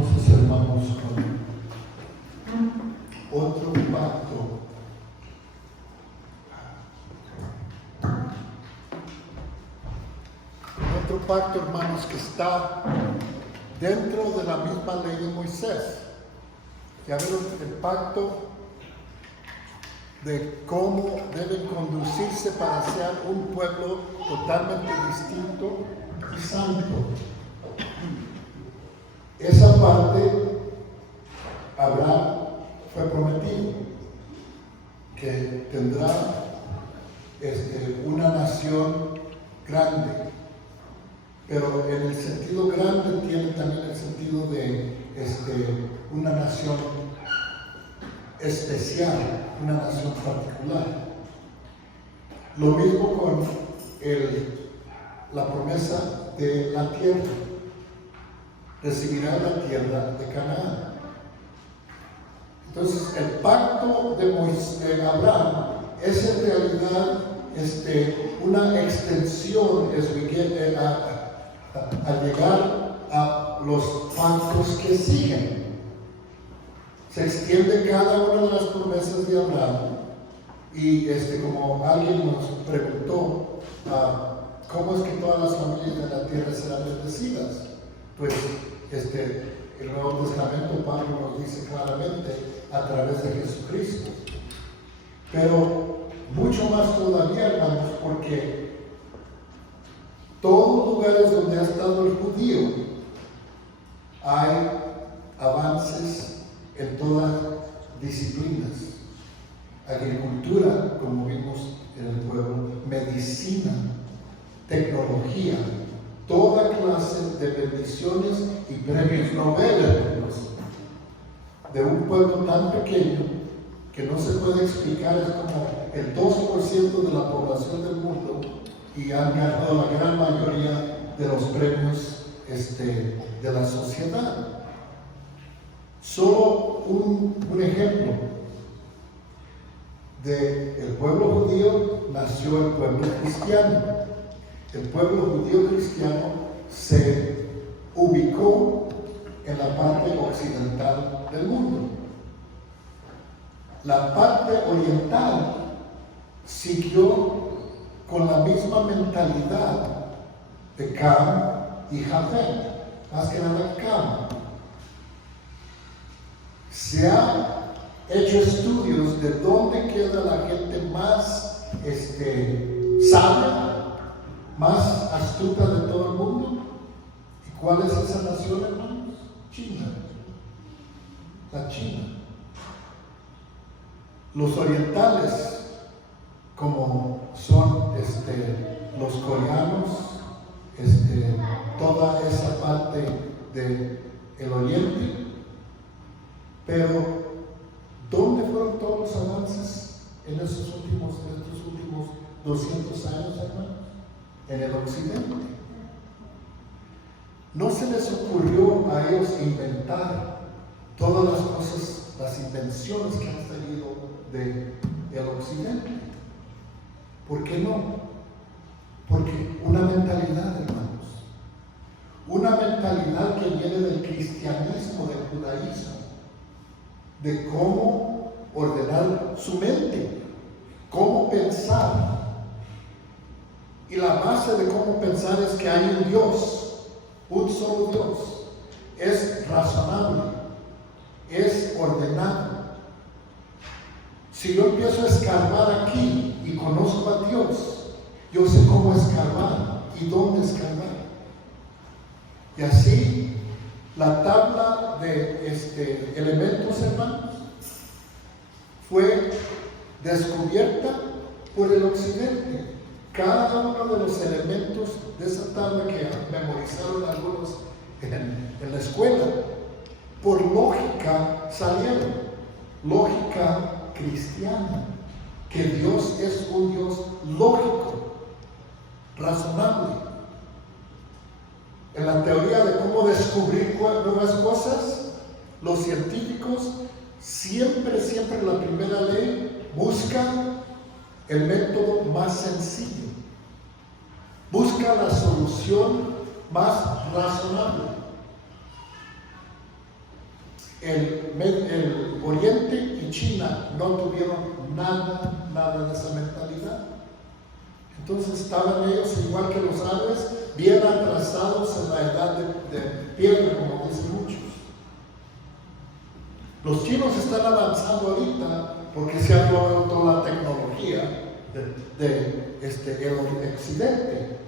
entonces, hermanos, con otro pacto. Otro pacto, hermanos, que está dentro de la misma ley de Moisés. Ya vieron el pacto de cómo deben conducirse para ser un pueblo totalmente distinto y santo. Esa parte, Abraham fue prometido que tendrá una nación grande, pero en el sentido grande tiene también el sentido de una nación especial, una nación particular. Lo mismo con la promesa de la tierra. Recibirá la tierra de Canaán. Entonces, el pacto de Abraham es en realidad una extensión al llegar a los pactos que siguen. Se extiende cada una de las promesas de Abraham y como alguien nos preguntó, ¿cómo es que todas las familias de la tierra serán bendecidas? Pues el Nuevo Testamento, Pablo nos dice claramente a través de Jesucristo. Pero mucho más todavía, hermanos, porque todos los lugares donde ha estado el judío hay avances en todas disciplinas. Agricultura, como vimos en el pueblo, medicina, tecnología, toda clase de bendiciones y premios Nobel, hermanos, de un pueblo tan pequeño que no se puede explicar. Es como el 2% de la población del mundo y han ganado la gran mayoría de los premios de la sociedad. Solo un ejemplo. Del pueblo judío nació el pueblo cristiano. El pueblo judío cristiano se ubicó en la parte occidental del mundo. La parte oriental siguió con la misma mentalidad de Cam y Jafet, más que nada Cam. Se ha hecho estudios de dónde queda la gente más sabia, más astuta de todo el mundo. ¿Y cuál es esa nación, hermanos? China. La China. Los orientales, como son los coreanos, toda esa parte del oriente. Pero ¿dónde fueron todos los avances en estos últimos 200 años, hermanos? En el occidente. No se les ocurrió a ellos inventar todas las cosas, las invenciones que han salido del occidente. ¿Por qué no? Porque una mentalidad, hermanos, una mentalidad que viene del cristianismo, del judaísmo, de cómo ordenar su mente, cómo pensar. Y la base de cómo pensar es que hay un Dios, un solo Dios. Es razonable, es ordenado. Si yo empiezo a escarbar aquí y conozco a Dios, yo sé cómo escarbar y dónde escarbar. Y así, la tabla de elementos, hermanos, fue descubierta por el occidente. Cada uno de los elementos de esa tabla que memorizaron algunos en la escuela, por lógica salieron, lógica cristiana, que Dios es un Dios lógico, razonable. En la teoría de cómo descubrir nuevas cosas, los científicos siempre la primera ley buscan el método más sencillo, busca la solución más razonable. el Oriente y China no tuvieron nada de esa mentalidad. Entonces estaban ellos igual que los árabes, bien atrasados en la edad de piedra, como dicen muchos. Los chinos están avanzando ahorita porque se ha logrado toda la tecnología el occidente.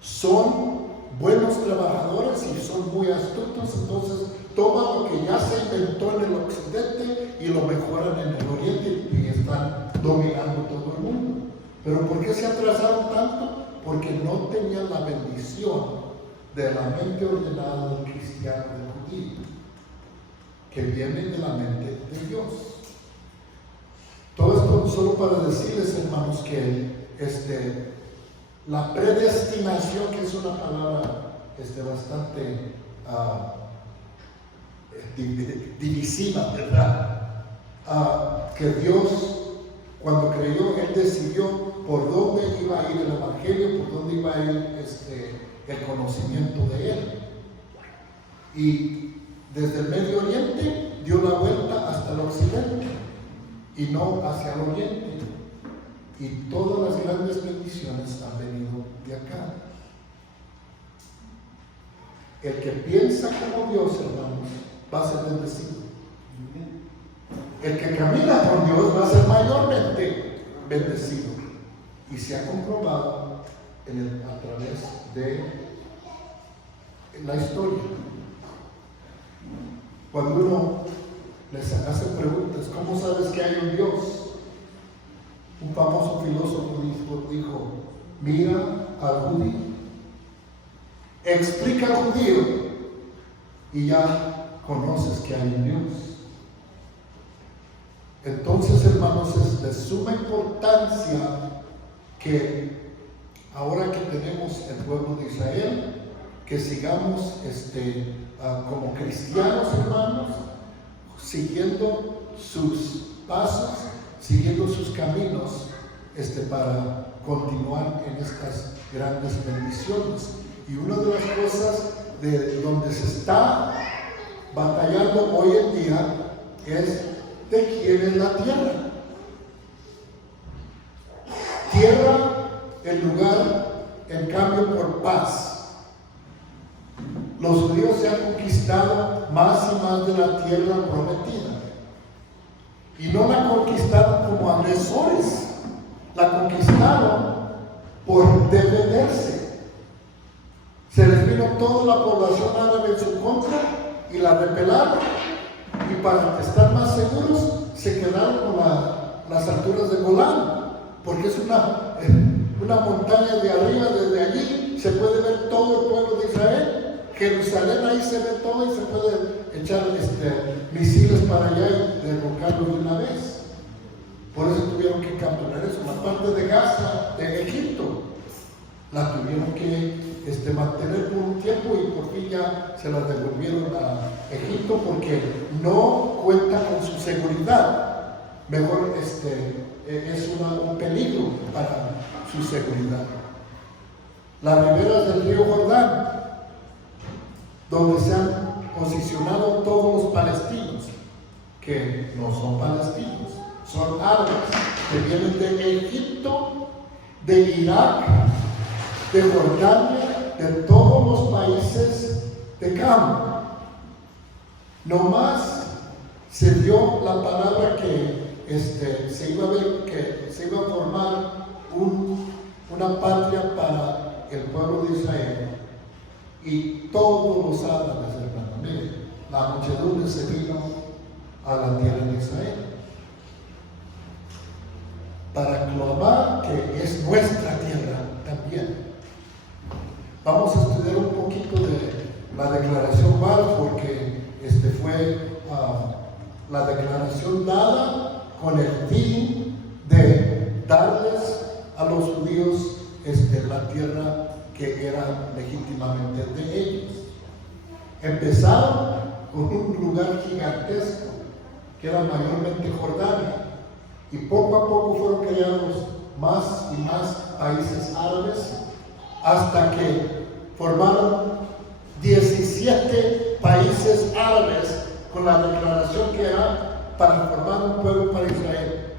Son buenos trabajadores y son muy astutos, entonces toman lo que ya se inventó en el occidente y lo mejoran en el oriente y están dominando todo el mundo. ¿Pero por qué se atrasaron tanto? Porque no tenían la bendición de la mente ordenada del cristiano, del judío, que viene de la mente de Dios. Todo esto solo para decirles, hermanos, que la predestinación, que es una palabra bastante divisiva, ¿verdad? Que Dios, cuando creyó, Él decidió por dónde iba a ir el Evangelio, por dónde iba a ir el conocimiento de Él. Y desde el Medio Oriente dio la vuelta hasta el Occidente y no hacia el Oriente. Y todas las grandes bendiciones han venido de acá. El que piensa como Dios, hermanos, va a ser bendecido. El que camina con Dios va a ser mayormente bendecido. Y se ha comprobado a través de la historia. Cuando uno les hace preguntas, ¿cómo sabes que hay un Dios? Un famoso filósofo dijo, mira al judío, explica al judío y ya conoces que hay un Dios. Entonces, hermanos, es de suma importancia que ahora que tenemos el pueblo de Israel, que sigamos como cristianos, hermanos, siguiendo sus pasos, siguiendo sus caminos, para continuar en estas grandes bendiciones. Y una de las cosas de donde se está batallando hoy en día es de quién es la tierra. Tierra, en lugar, en cambio, por paz. Los judíos se han conquistado más y más de la tierra prometida. Y no la conquistaron como agresores, la conquistaron por defenderse. Se les vino toda la población árabe en su contra y la repelaron. Y para estar más seguros, se quedaron con las alturas de Golán, porque es una montaña de arriba, desde allí se puede ver todo el pueblo de Israel. Jerusalén, ahí se ve todo y se puede echar misiles para allá y derrocarlo de una vez. Por eso tuvieron que capturar eso. La parte de Gaza, de Egipto, la tuvieron que mantener por un tiempo y por fin ya se la devolvieron a Egipto porque no cuenta con su seguridad. Mejor es un peligro para su seguridad. Las riberas del río Jordán, donde se han posicionado todos los palestinos, que no son palestinos, son árabes, que vienen de Egipto, de Irak, de Jordania, de todos los países de campo. No más se dio la palabra que se iba a ver, que se iba a formar una patria para el pueblo de Israel. Y todos los árabes, hermano, miren, la muchedumbre se vino a la tierra de Israel para clamar que es nuestra tierra también. Vamos a estudiar un poquito de la declaración Balfour, que fue la declaración dada con el fin de darles a los judíos la tierra que era legítimamente de ellos. Empezaron con un lugar gigantesco que era mayormente Jordania, y poco a poco fueron creados más y más países árabes hasta que formaron 17 países árabes con la declaración que era para formar un pueblo para Israel.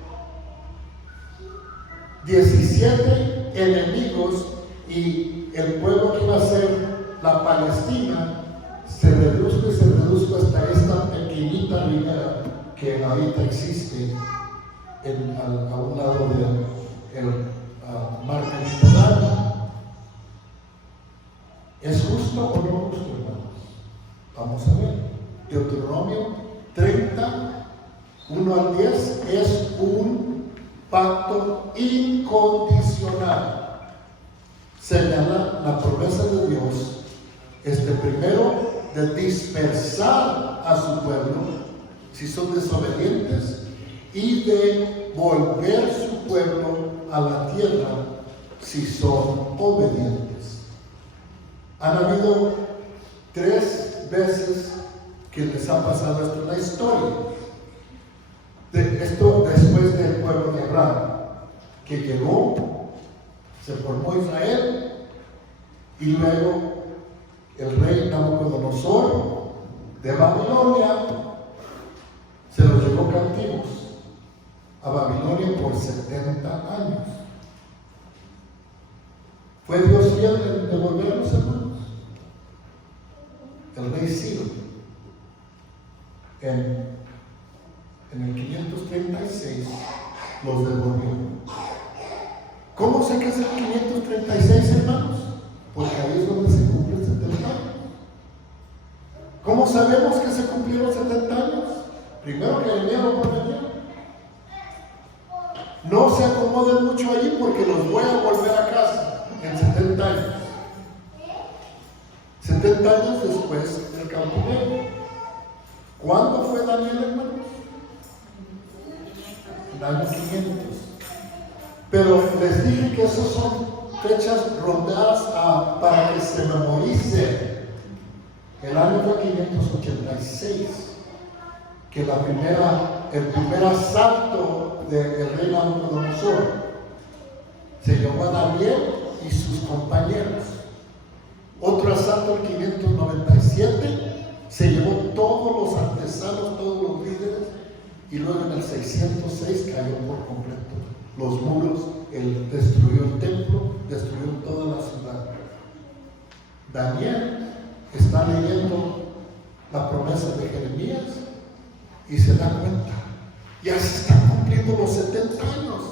17 enemigos y el pueblo que iba a ser la Palestina se redujo hasta esta pequeñita ribera que ahorita existe a un lado del mar Mediterráneo. ¿Es justo o no justo, hermanos? Vamos a ver. Deuteronomio 30, 1 al 10 es un pacto incondicional. Señala la promesa de Dios, primero, de dispersar a su pueblo si son desobedientes y de volver su pueblo a la tierra si son obedientes. Han habido 3 veces que les ha pasado esto en la historia. Esto después del pueblo de Abraham, que llegó, se formó Israel, y luego el rey Nabucodonosor de Babilonia se los llevó cautivos a Babilonia por 70 años. ¿Fue Dios fiel en devolverlos, hermanos? El rey Ciro en el 536 los devolvió. ¿Cómo sé que es el 536, hermanos? Porque ahí es donde se cumplen 70 años. ¿Cómo sabemos que se cumplieron 70 años? Primero que el lo prometió. No se acomoden mucho allí porque los voy a volver a casa en 70 años. 70 años después del cautiverio. ¿Cuándo fue Daniel, hermanos? En el año 500. Pero les dije que esas son fechas rondadas para que se memoricen. El año fue 586, que el primer asalto del rey Nabucodonosor se llevó a Daniel y sus compañeros. Otro asalto en 597 se llevó todos los artesanos, todos los líderes, y luego en el 606 cayó por completo. Los muros, destruyó el templo, destruyó toda la ciudad. Daniel está leyendo la promesa de Jeremías y se da cuenta, ya se están cumpliendo los 70 años.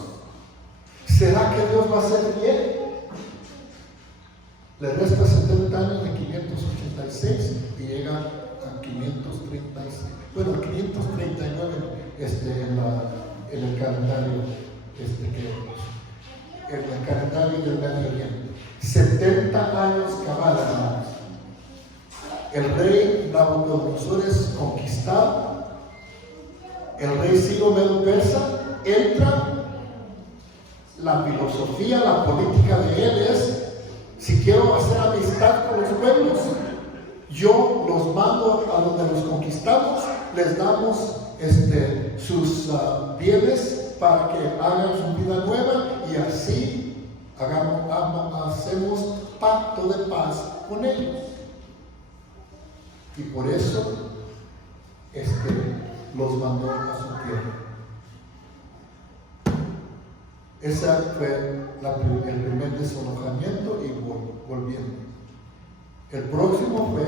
¿Será que Dios va a ser fiel? Le resta 70 años de 586 y llega a 536. Bueno, a 539 en el calendario en el calendario del Medio Oriente. 70 años cabal, hermanos. El rey Nabucodonosor es conquistado. El rey Ciro Medo Persa entra. La filosofía, la política de él es: si quiero hacer amistad con los pueblos, yo los mando a donde los conquistamos, les damos sus bienes para que hagan su vida nueva y así hacemos pacto de paz con ellos. Y por eso los mandó a su tierra. Ese fue el primer desalojamiento y volviendo. El próximo fue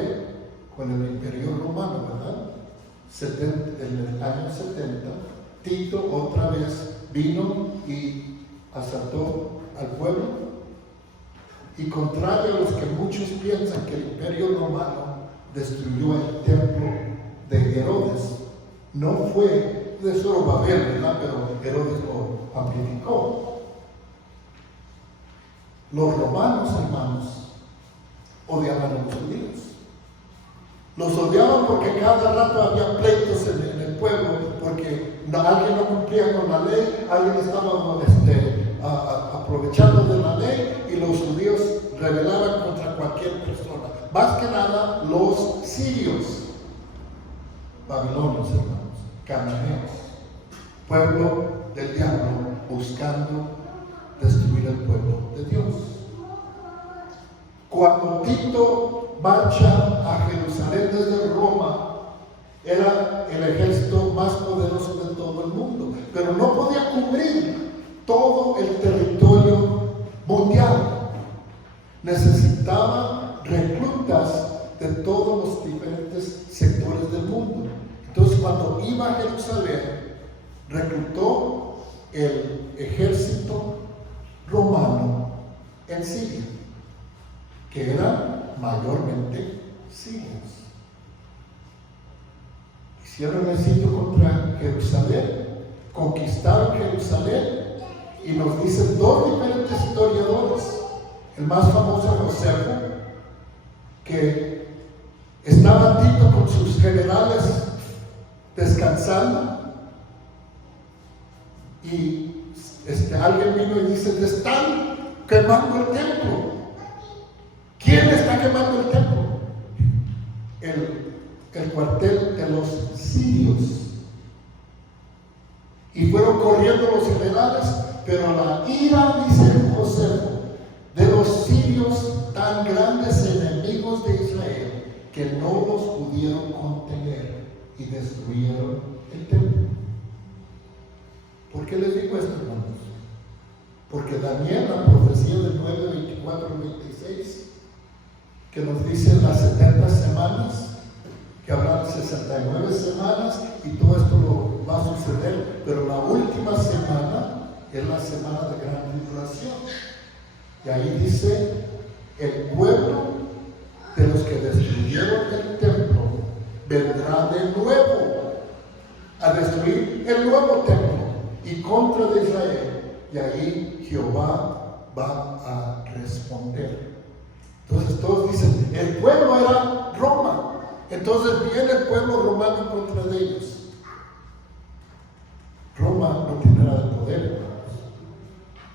con el Imperio Romano, ¿verdad? En el año 70, Tito otra vez vino y asaltó al pueblo. Y contrario a los que muchos piensan que el Imperio Romano destruyó el templo de Herodes, no fue de Zorobabel, ¿verdad? Pero Herodes lo amplificó. Los romanos, hermanos, odiaban a los judíos. Los odiaban porque cada rato había pleitos en el pueblo, porque alguien no cumplía con la ley, alguien estaba aprovechando de la ley, y los judíos rebelaban contra cualquier persona. Más que nada los sirios, babilonios, hermanos, cananeos, pueblo del diablo buscando destruir el pueblo de Dios. Cuando Tito marcha a Jerusalén desde Roma Era el ejército más poderoso de todo el mundo, pero no podía cubrir todo el territorio mundial. Necesitaba reclutas de todos los diferentes sectores del mundo. Entonces, cuando iba a Jerusalén, reclutó el ejército romano en Siria, que eran mayormente sirios. Hicieron el sitio contra Jerusalén, conquistaron Jerusalén, y nos dicen dos diferentes historiadores. El más famoso, Josefo, que estaba Tito con sus generales descansando, y alguien vino y dice: están quemando el templo. ¿Quién está quemando el templo? El cuartel de los sirios. Y fueron corriendo los generales, pero la ira, dice Josefo, de los sirios, tan grandes enemigos de Israel, que no los pudieron contener y destruyeron el templo. ¿Por qué les digo esto, hermanos? Porque Daniel, la profecía del 9, 24 y 26, que nos dice las 70 semanas, que habrán 69 semanas, y todo esto lo va a suceder, pero la última semana es la semana de gran tribulación. Y ahí dice: el pueblo de los que destruyeron el templo vendrá de nuevo a destruir el nuevo templo y contra de Israel, y ahí Jehová va a responder. Entonces todos dicen: el pueblo era Roma. Entonces viene el pueblo romano en contra de ellos. Roma no tiene nada de poder, hermanos.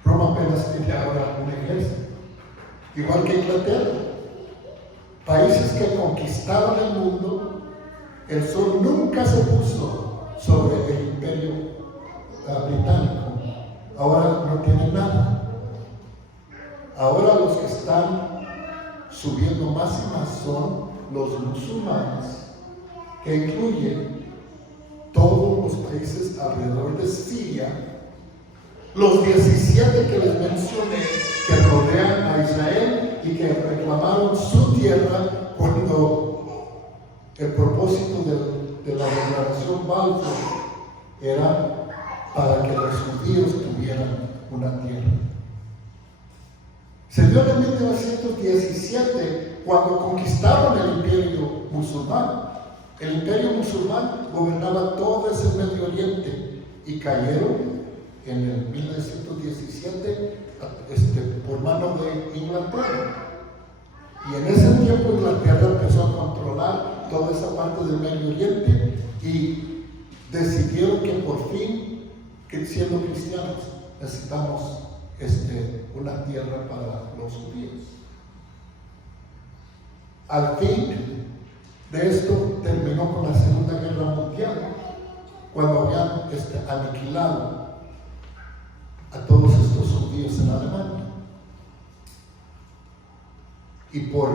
Roma apenas tiene ahora un ejército, igual que Inglaterra. Países que conquistaron el mundo, el sol nunca se puso sobre el imperio británico. Ahora no tienen nada. Ahora los que están subiendo más y más son los musulmanes, que incluyen todos los países alrededor de Siria, los 17 que les mencioné, que rodean a Israel y que reclamaron su tierra cuando el propósito de la declaración Balfour era para que los judíos tuvieran una tierra. Se dio en 1917 cuando conquistaron el imperio musulmán. El imperio musulmán gobernaba todo ese Medio Oriente, y cayeron en el 1917 por mano de Inglaterra. Y en ese tiempo Inglaterra empezó a controlar toda esa parte del Medio Oriente, y decidieron que por fin, que siendo cristianos, necesitamos una tierra para los judíos. Al fin de esto terminó con la Segunda Guerra Mundial, cuando habían aniquilado a todos estos judíos en Alemania. Y por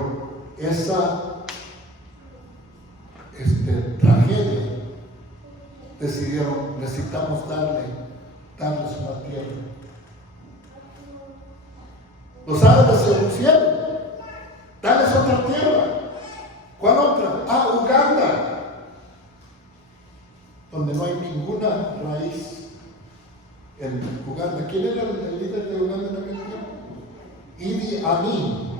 esa tragedia decidieron: necesitamos darles una tierra. Los árabes se opusieron: dales otra tierra. ¿Cuál otra? Uganda, donde no hay ninguna raíz en Uganda. ¿Quién era el líder de Uganda en aquel tiempo? Idi Amin,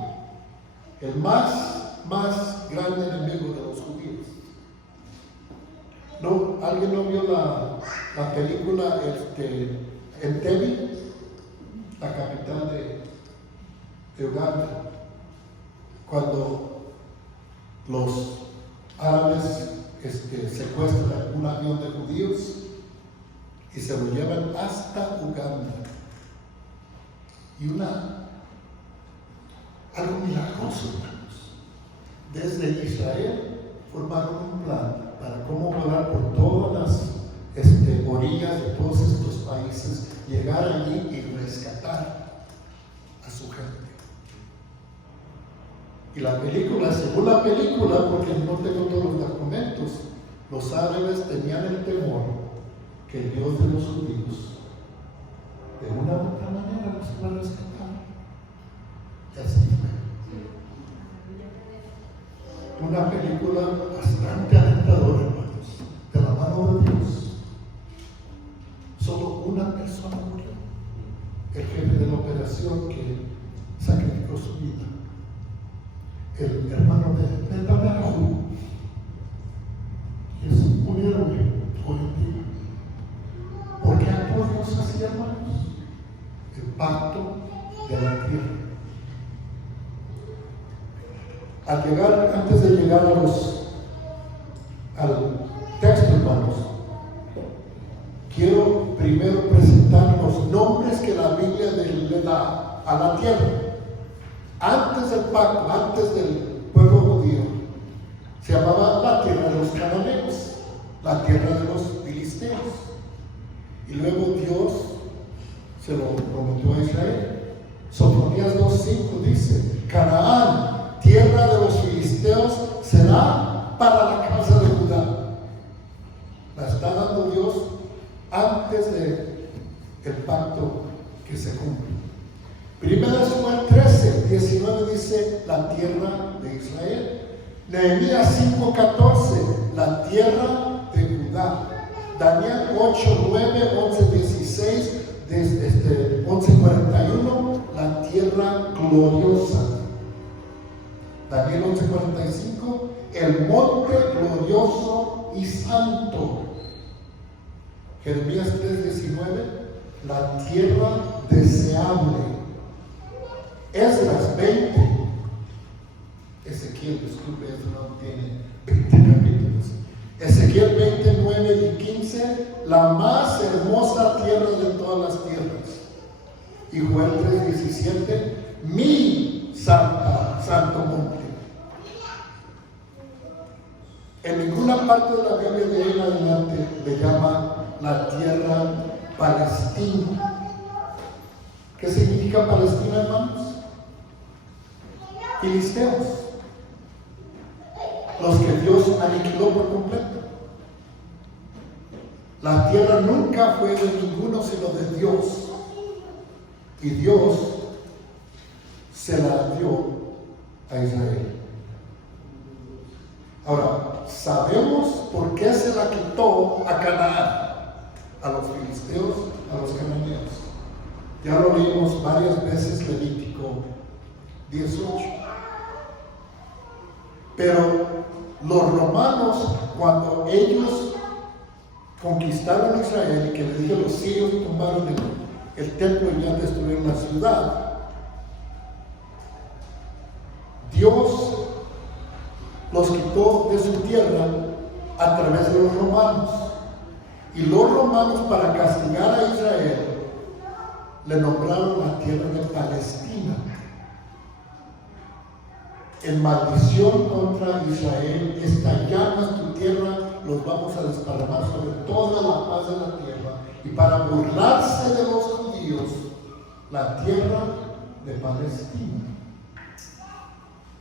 el más grande enemigo de los judíos. ¿No? ¿Alguien no vio la película Entebbe, la capital de Uganda? Cuando los árabes secuestran un avión de judíos y se lo llevan hasta Uganda. Y algo milagroso, hermanos. Desde Israel formaron un plan para cómo volar por todas las orillas de todos estos países, llegar allí y rescatar a su gente. Y la película, según la película, porque no tengo todos los documentos, Los árabes tenían el temor que el Dios de los judíos de una u otra manera los iba a rescatar. Y así fue. Una película bastante alentadora, hermanos, de la mano de Dios. Solo una persona murió. El jefe de la operación que sacrificó su vida. El hermano de Netanyahu. Es un héroe hoy en día. ¿Por qué actuó Dios así, hermanos? El pacto de la tierra. Antes de llegar al texto, hermanos, quiero primero presentar los nombres que la Biblia le da a la tierra. Antes del pacto, antes del pueblo judío, se llamaba la tierra de los cananeos, la tierra de los filisteos. Y luego Dios se lo prometió a Israel. Sofonías 2:5 dice: Canaán, tierra de los filisteos, será para la casa de Judá. La está dando Dios antes del pacto que se cumple. Primera Samuel 13:19 dice: la tierra de Israel. Nehemías 5:14, la tierra de Judá. Daniel 8:9, 11:16, 11:41, la tierra gloriosa. Daniel 11:45, el monte glorioso y santo. Jeremías 3:19, la tierra deseable. Esdras 20. Ezequiel, disculpe, esto no tiene 20 capítulos. Ezequiel 29 y 15, la más hermosa tierra de todas las tierras. Y Joel 3:17, mi santo monte. En ninguna parte de la Biblia de ahí en adelante le llama la tierra Palestina. ¿Qué significa Palestina, hermanos? Filisteos, los que Dios aniquiló por completo. La tierra nunca fue de ninguno sino de Dios, y Dios se la dio a Israel. Ahora, sabemos por qué se la quitó a Canaán, a los filisteos, a los cananeos. Ya lo leímos varias veces, Levítico 18. Pero los romanos, cuando ellos conquistaron Israel y que le dije los sirios tomaron el templo y ya destruyeron la ciudad, Dios los quitó de su tierra a través de los romanos. Y los romanos, para castigar a Israel, le nombraron la tierra de Palestina. En maldición contra Israel, esta llama tu tierra, los vamos a desparramar sobre toda la paz de la tierra. Y para burlarse de los judíos, la tierra de Palestina.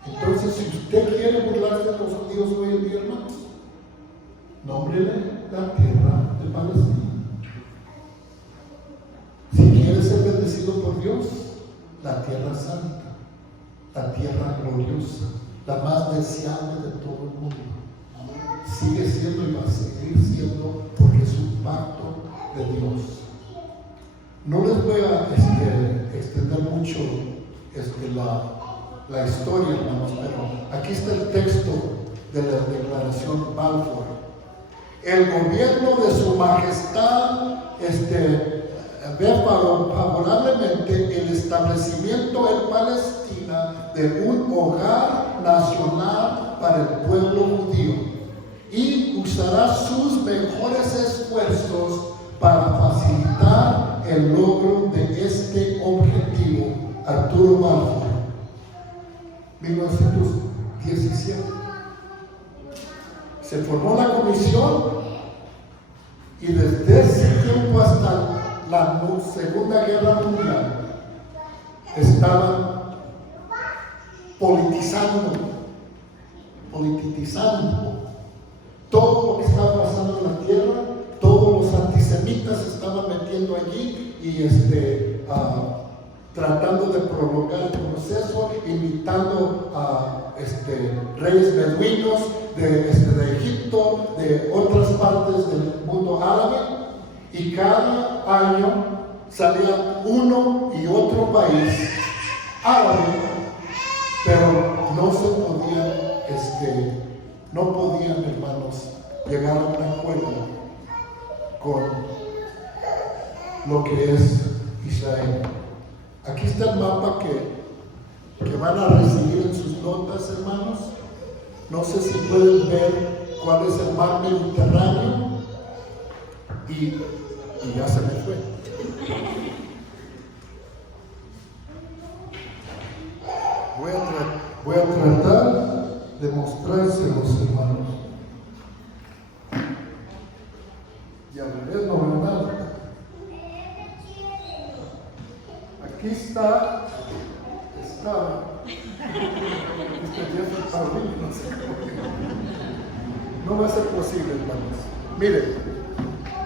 Entonces, si usted quiere burlarse de los judíos hoy en día, hermanos, nómbrele la tierra de Palestina. Si quiere ser bendecido por Dios, la tierra santa, la tierra gloriosa, la más deseable de todo el mundo. Sigue siendo y va a seguir siendo, porque es un pacto de Dios. No les voy a extender mucho la historia, hermanos, pero aquí está el texto de la declaración Balfour. El gobierno de su majestad ve favorablemente el establecimiento en Palestina de un hogar nacional para el pueblo judío y usará sus mejores esfuerzos para facilitar el logro de este objetivo. Arturo Balfour, 1917. Se formó la comisión y desde ese tiempo hasta la Segunda Guerra Mundial estaban politizando todo lo que estaba pasando en la tierra, todos los antisemitas se estaban metiendo allí y tratando de prolongar el proceso, invitando a reyes beduinos de Egipto, de otras partes del mundo árabe, y cada año salía uno y otro país árabe, pero no se podían, no podían, hermanos, llegar a un acuerdo con lo que es Israel. Aquí está el mapa que van a recibir en sus notas, hermanos. No sé si pueden ver cuál es el mar Mediterráneo. Y ya se me fue. Voy a tratar de mostrárselos, hermanos. Y al revés no veo nada. Aquí está. No va a ser posible, hermanos. Miren,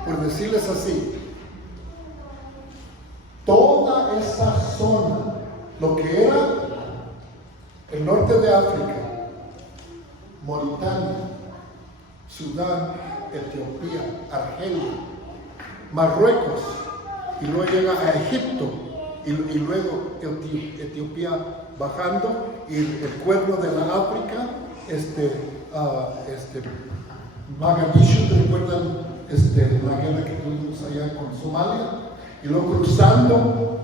por decirles así, toda esa zona, lo que era el norte de África, Mauritania, Sudán, Etiopía, Argelia, Marruecos, y luego llega a Egipto, y luego Etiopía bajando, y el cuerno de la África, Mogadishu, ¿recuerdan la guerra que tuvimos allá con Somalia? Y luego cruzando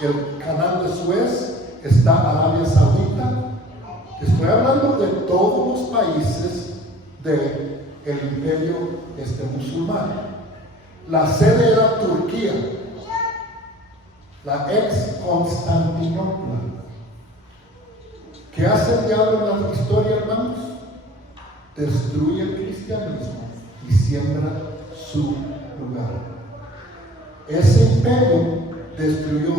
el canal de Suez está Arabia Saudita. Estoy hablando de todos los países del imperio musulmán. La sede era Turquía, la ex Constantinopla. ¿Qué hace el diablo en la historia, hermanos? Destruye el cristianismo y siembra su lugar. Ese imperio destruyó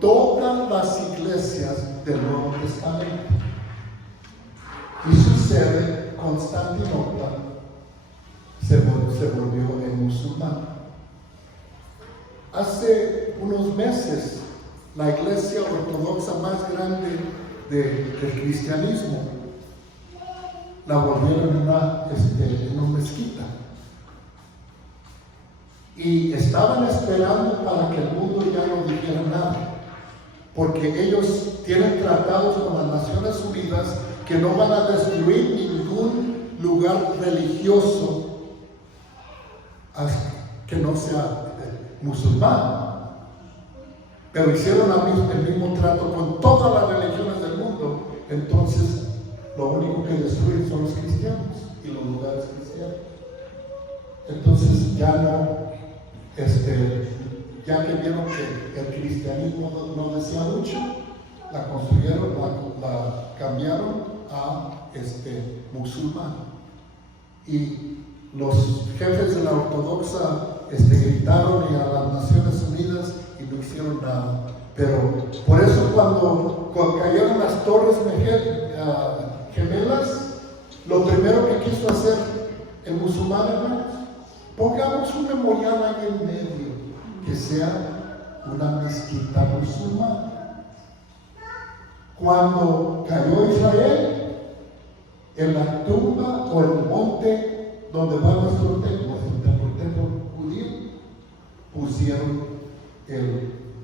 todas las iglesias del Nuevo Testamento. Y su sede, Constantinopla, se volvió en musulmán. Hace unos meses, la iglesia ortodoxa más grande del cristianismo la volvieron en una mezquita. Y estaban esperando para que el mundo ya no dijera nada, porque ellos tienen tratados con las Naciones Unidas que no van a destruir ningún lugar religioso que no sea musulmán. Pero hicieron el mismo trato con todas las religiones del mundo. Entonces, lo único que destruyen son los cristianos y los lugares cristianos. Entonces, ya no, ya que vieron que el cristianismo no decía mucho, la construyeron, la cambiaron a musulmán. Y los jefes de la ortodoxa gritaron y a las Naciones Unidas y no hicieron nada. Pero por eso cuando cayeron las torres gemelas, lo primero que quiso hacer el musulmán, hermanos, pongamos un memorial ahí en medio, que sea una mezquita musulmana. Cuando cayó Israel, en la tumba o en el monte donde va nuestro templo, el templo judío, pusieron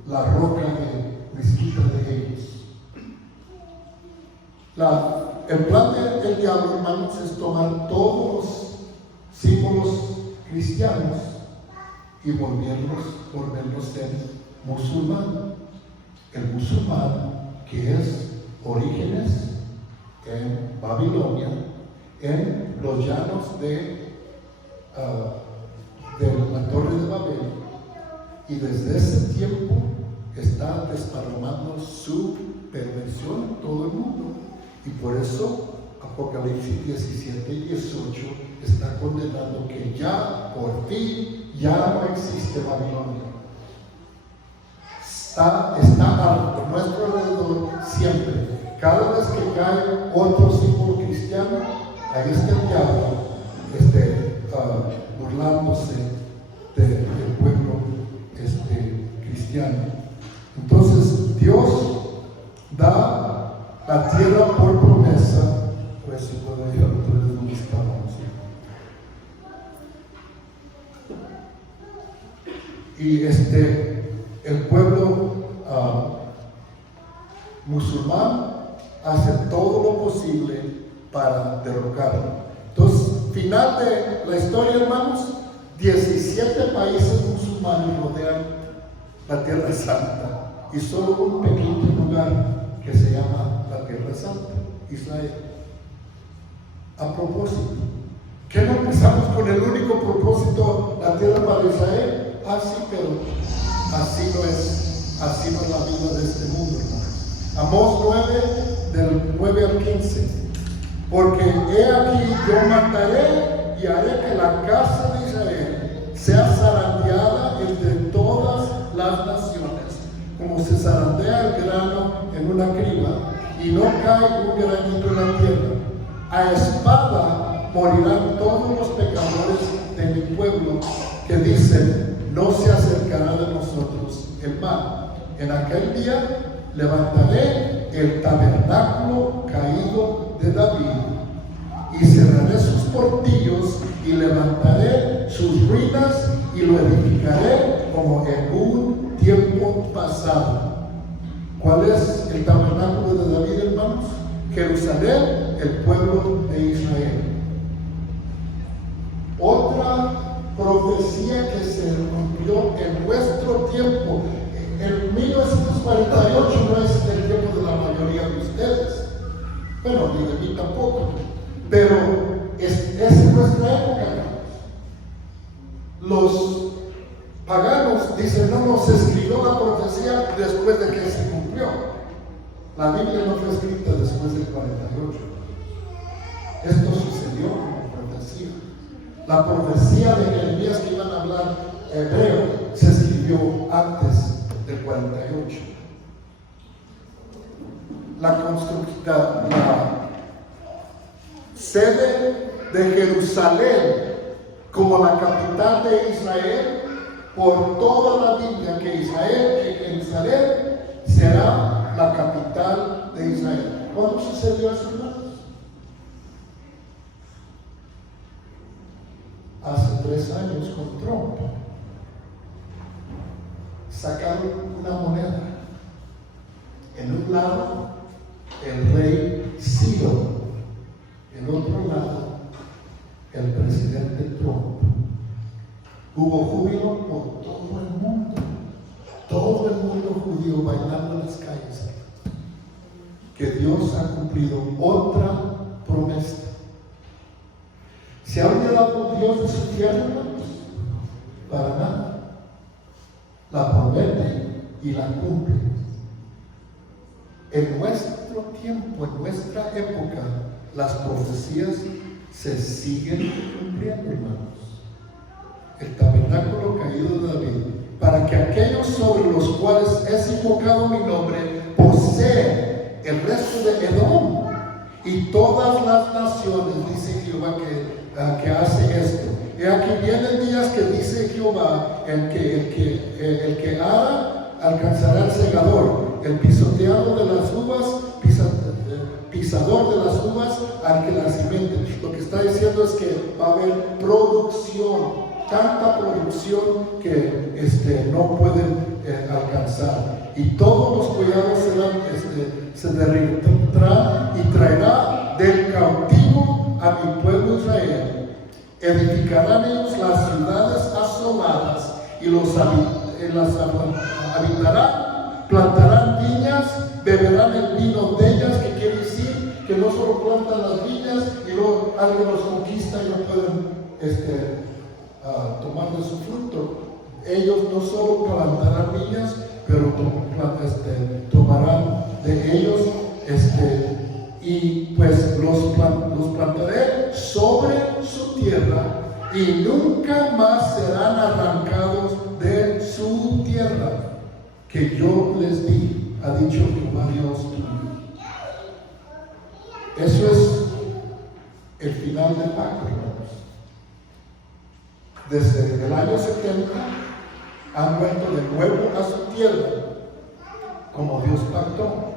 la roca de mezquita de ellos. El plan del diablo, hermanos, es tomar todos los símbolos cristianos y volverlos en musulmán. El musulmán, que es orígenes en Babilonia, en los llanos de la Torre de Babel, y desde ese tiempo está desparramando su perversión en todo el mundo. Y por eso Apocalipsis 17 y 18 está condenando que ya por fin ya no existe Babilonia. Está a nuestro alrededor siempre, Cada vez que cae otro símbolo cristiano, ahí está el diablo burlándose del pueblo cristiano. Entonces Dios da la tierra por promesa. A ver si puedo ir a otra vez donde estábamos. Y el pueblo musulmán hace todo lo posible para derrocarlo. Entonces, final de la historia, hermanos, 17 países musulmanes rodean la Tierra Santa y solo un pequeño lugar que se llama la Tierra Santa, Israel. A propósito, ¿qué no empezamos con el único propósito, la tierra para Israel? Sí, pero así no es la vida de este mundo, hermanos. Amós 9, del 9 al 15. Porque he aquí yo mataré y haré que la casa de Israel sea zarandeada entre todas las naciones, como se zarandea el grano en una criba, y no cae un granito en la tierra. A espada morirán todos los pecadores de mi pueblo que dicen, no se acercará de nosotros el mal. En aquel día levantaré el tabernáculo caído de David y cerraré sus portillos y levantaré sus ruinas y lo edificaré como en un tiempo pasado. ¿Cuál es el tabernáculo de David, hermanos? Jerusalén, el pueblo de Israel. Otra profecía que se cumplió en nuestro tiempo, en 1948, no es el tiempo de la mayoría de ustedes, bueno, ni de mí tampoco, pero es nuestra época, hermanos. Los paganos dicen, no se escribió la profecía después de que se cumplió. La Biblia no fue escrita después del 48. Esto sucedió como profecía. La profecía de Jeremías que iban a hablar hebreo se escribió antes del 48. La sede de Jerusalén como la capital de Israel, por toda la Biblia, que Jerusalén será la capital de Israel. ¿Cuándo sucedió eso, hermanos? Hace 3 años con Trump. Sacaron una moneda. En un lado, el rey Ciro. En otro lado, el presidente Trump. Hubo júbilo por todo el mundo. Todo el mundo judío bailando en las calles. Que Dios ha cumplido otra promesa. ¿Se ha olvidado Dios de su tierra, hermanos? Para nada. La promete y la cumple. En nuestro tiempo, en nuestra época, las profecías se siguen cumpliendo, hermanos. El tabernáculo caído de David, para que aquellos sobre los cuales es invocado mi nombre poseen el resto de Edom y todas las naciones, dice Jehová, que hace esto. Y aquí vienen días que dice Jehová, el que ara alcanzará el segador, el pisoteador de las uvas, pisador de las uvas, al que las cimente. Lo que está diciendo es que va a haber producción, tanta producción que no pueden alcanzar. Y todos los collados se derribarán y traerá del cautivo a mi pueblo Israel. Edificarán ellos las ciudades asoladas y las habitarán, plantarán viñas, beberán el vino de ellas, que quiere decir que no solo plantan las viñas y luego alguien los conquista y no pueden tomar de su fruto. Ellos no solo plantarán viñas, pero tomarán de ellos y pues los plantaré sobre su tierra y nunca más serán arrancados de su tierra que yo les di, ha dicho Jehová Dios. Eso es el final del pacto, hermanos. Desde el año 70 han vuelto de nuevo a su tierra, como Dios pactó.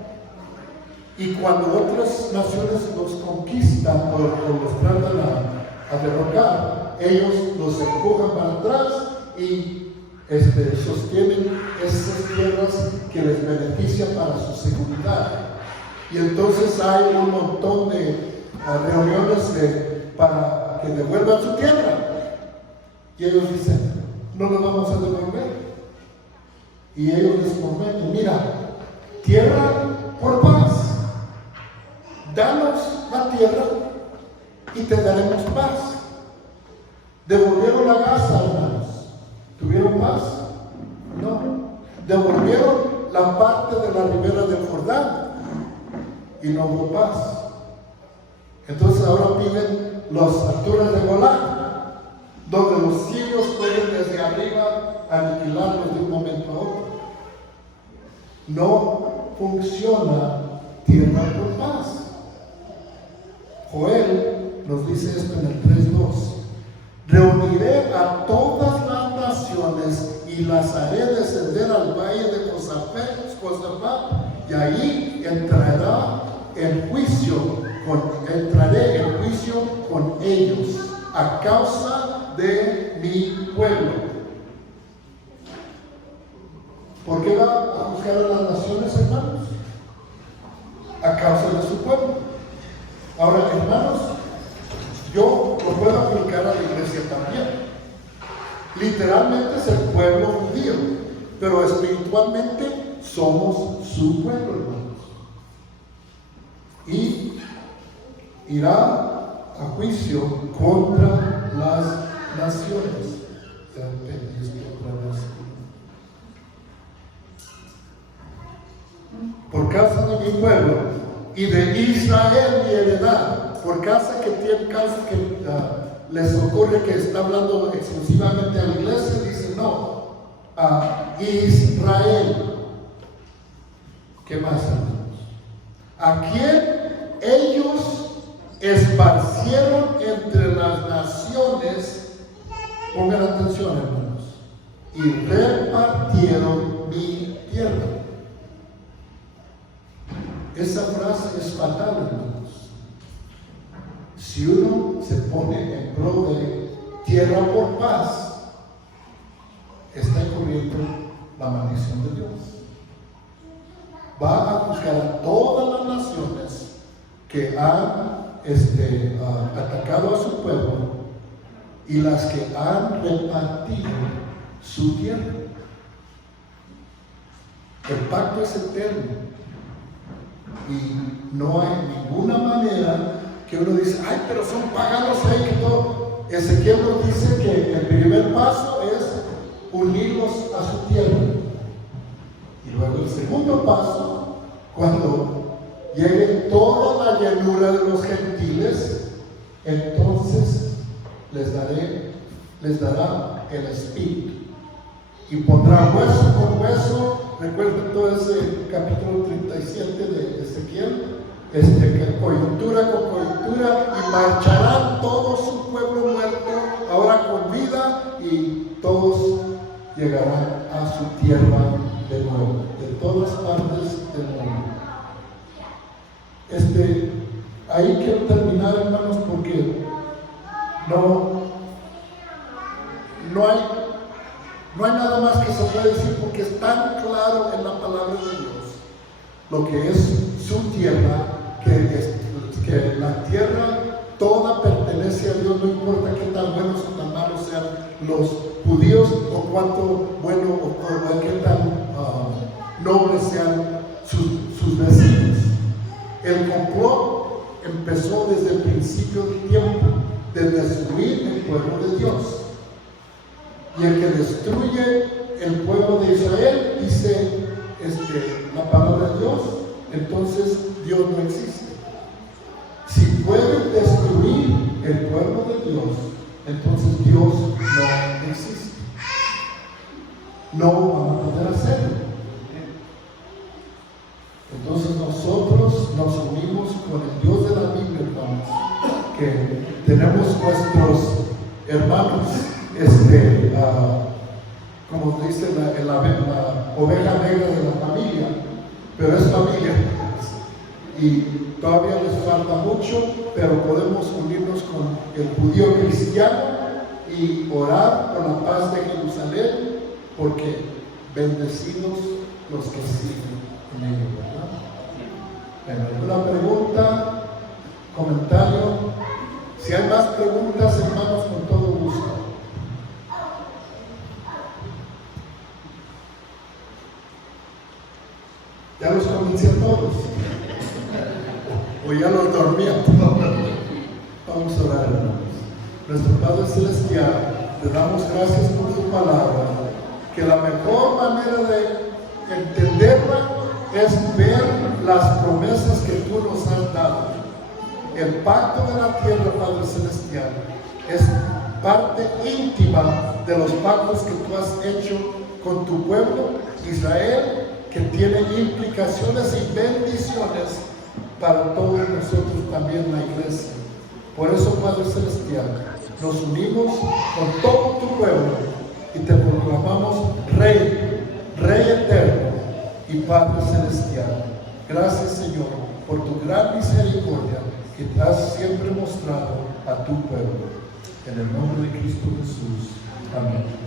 Y cuando otras naciones los conquistan o los tratan a derrocar, ellos los empujan para atrás y sostienen esas tierras que les benefician para su seguridad. Y entonces hay un montón de reuniones para que devuelvan su tierra. Y ellos dicen, no lo vamos a devolver. Y ellos les prometen, mira, tierra por paz. Danos la tierra y te daremos paz. Devolvieron la Gaza, hermanos. ¿Tuvieron paz? No. Devolvieron la parte de la ribera del Jordán y no hubo paz. Entonces ahora piden las alturas de Golán, donde los sirios pueden desde arriba aniquilarlos de un momento a otro. No funciona tierra por paz. Joel nos dice esto en el 3:2. Reuniré a todas las naciones y las haré descender al valle de Josafat, y ahí entraré en juicio con ellos a causa de mi pueblo. ¿Por qué va a juzgar a las naciones, hermanos? A causa de su pueblo. Ahora, hermanos, yo lo puedo aplicar a la iglesia también. Literalmente es el pueblo judío, pero espiritualmente somos su pueblo, hermanos. Y irá a juicio contra las naciones. Por causa de mi pueblo y de Israel mi heredad, por causa que les ocurre que está hablando exclusivamente a la iglesia, dice no, a Israel. ¿Qué más, hermanos? A quien ellos esparcieron entre las naciones, pongan atención, hermanos, y repartieron mi tierra. Esa frase es fatal, hermanos. Si uno se pone en pro de tierra por paz, está incurriendo la maldición de Dios. Va a juzgar a todas las naciones que han atacado a su pueblo y las que han repartido su tierra. El pacto es eterno. Y no hay ninguna manera que uno dice, ay, pero son paganos ahí que todo. Ezequiel nos dice que el primer paso es unirlos a su tierra. Y luego el segundo paso, cuando llegue toda la llanura de los gentiles, entonces les dará el espíritu. Y pondrá hueso con hueso. Recuerden todo ese capítulo 37 de Ezequiel, coyuntura con coyuntura, y marcharán todo su pueblo muerto, ahora con vida, y todos llegarán a su tierra de nuevo, de todas partes del mundo. Ahí quiero terminar, hermanos, porque no hay nada más que se pueda decir, porque es tan claro en la palabra de Dios lo que es su tierra, que la tierra toda pertenece a Dios, no importa qué tan buenos o tan malos sean los judíos, o cuánto bueno o qué tan nobles sean sus vecinos. El complot empezó desde el principio del tiempo, de destruir el pueblo de Dios. Y el que destruye el pueblo de Israel, dice la palabra de Dios, entonces Dios no existe. Si pueden destruir el pueblo de Dios, entonces Dios no existe. No van a poder hacerlo. Entonces nosotros nos unimos con el Dios de la tenemos nuestros hermanos, como dice la oveja negra de la familia, pero es familia. Y todavía les falta mucho, pero podemos unirnos con el judío cristiano y orar por la paz de Jerusalén, porque bendecidos los que siguen en ello, ¿verdad? ¿Alguna pregunta? ¿Comentario? Si hay más preguntas, hermanos, con todo gusto. ¿Ya los convencí a todos? ¿O ya los dormí a todos? Vamos a orar, hermanos. Nuestro Padre Celestial, te damos gracias por tu palabra, que la mejor manera de entenderla es ver las promesas que tú nos has dado. El pacto de la tierra, Padre Celestial, es parte íntima de los pactos que tú has hecho con tu pueblo, Israel, que tiene implicaciones y bendiciones para todos nosotros también, la iglesia. Por eso, Padre Celestial, nos unimos con todo tu pueblo y te proclamamos Rey, Rey eterno y Padre Celestial. Gracias, Señor, por tu gran misericordia que te has siempre mostrado a tu pueblo. En el nombre de Cristo Jesús. Amén.